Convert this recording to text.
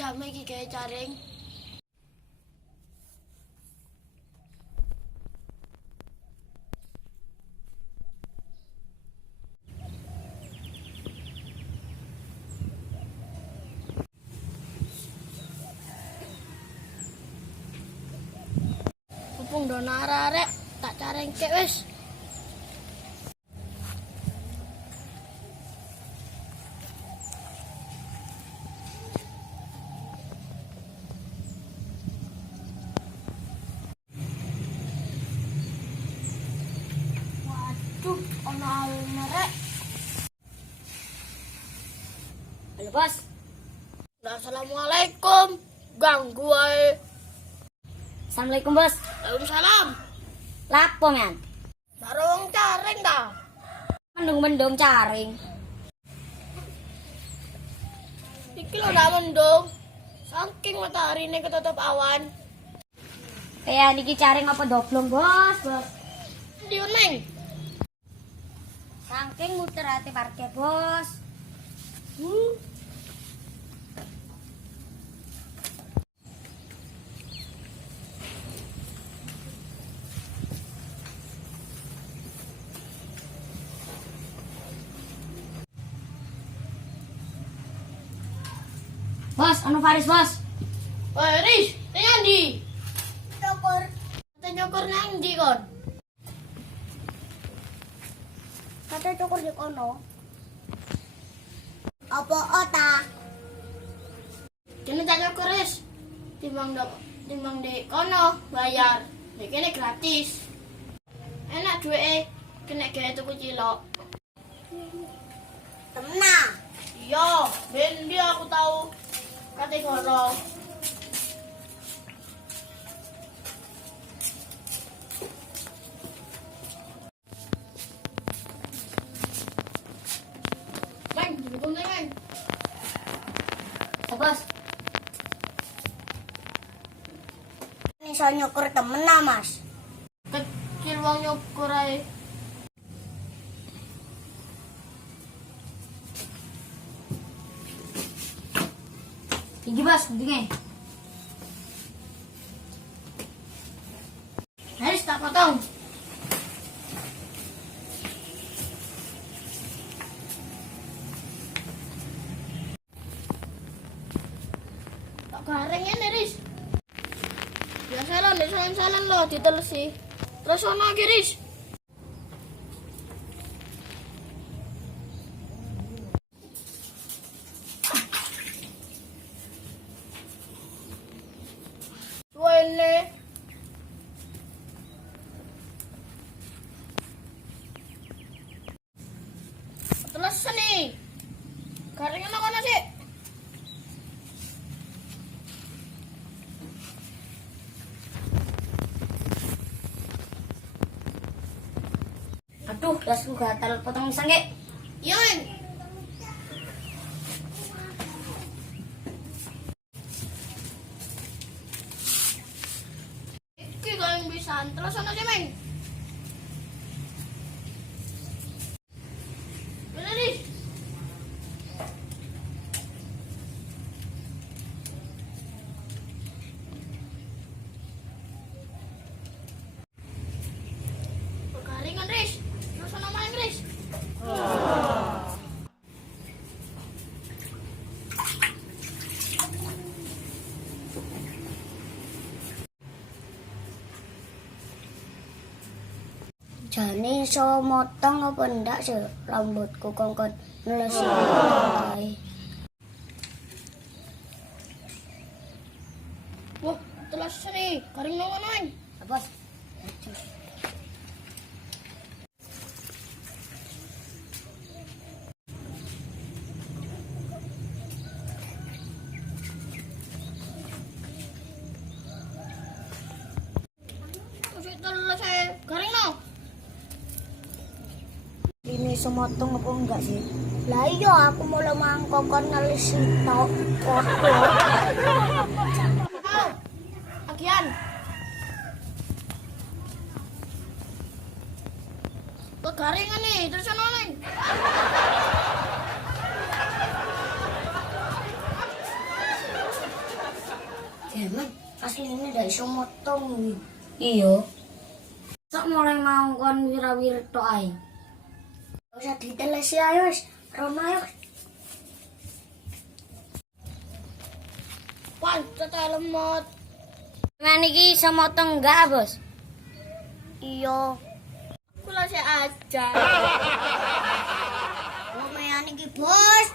jam iki gawe jaring. Mumpung dono arek tak jaringke wis. Ono merek. Halo bos. Assalamualaikum. Ganggu ae. Assalamualaikum bos. Waalaikumsalam. Lapo men? Barong jaring ta. Mendung-mendung caring. Iki lho ndak mendung. Saking matahari ini ketutup awan. Kayak niki caring apa doblong bos, bos. Ndi neng? Saking muter hati parkir bos. Bos, anu Faris bos. Woi, Riz, ning ndi? Syukur. Kate nyukur nang ndi kon? Kata cukur di kono. Apa ota? Kene tak nyukur Riz. Timbang di kono bayar. Nek kene gratis. Enak duwe kena gawe tuku cilok. Tenang. Iya, ben dia aku tahu kate goro. Bang, dukung neng. Bos. Ini saya nyukur temen mas. Kecil wong nyukur ae. Tinggi bos, tinggi. Harus tak potong. Tak garing ini, Riz. Biasa lo, di salan-salan lo, ditelesi. Terus ono lagi, Riz. Suwene. Terus nih. Garing ono kono sih. Aduh, dasku gatal potong sangge. Yon. Iki kau bisa terus ono sih, Meng. Bener nih. Garingan, Riz. Terus ono main, Riz. Jane iso motong apa ndak sih rambutku kongkon ngelesi ae. Wah, terus nih. Garing ono main. Bos. Terus garing no. Ini iso motong apa enggak sih? Lah iya aku mau lemang kokon ngelesi tok foto. Agian. Kegaringan nih, terus ono neng. Hemen, aslinya ndak iso motong. Iya. Sok mulai mau kon wira-wira tok ae. Usah ditelesi ae wis. Rono ae. Pancet ae lemot. Men iki iso motong enggak, Bos? Iya. Kula sik aja. Lumayan iki, Bos.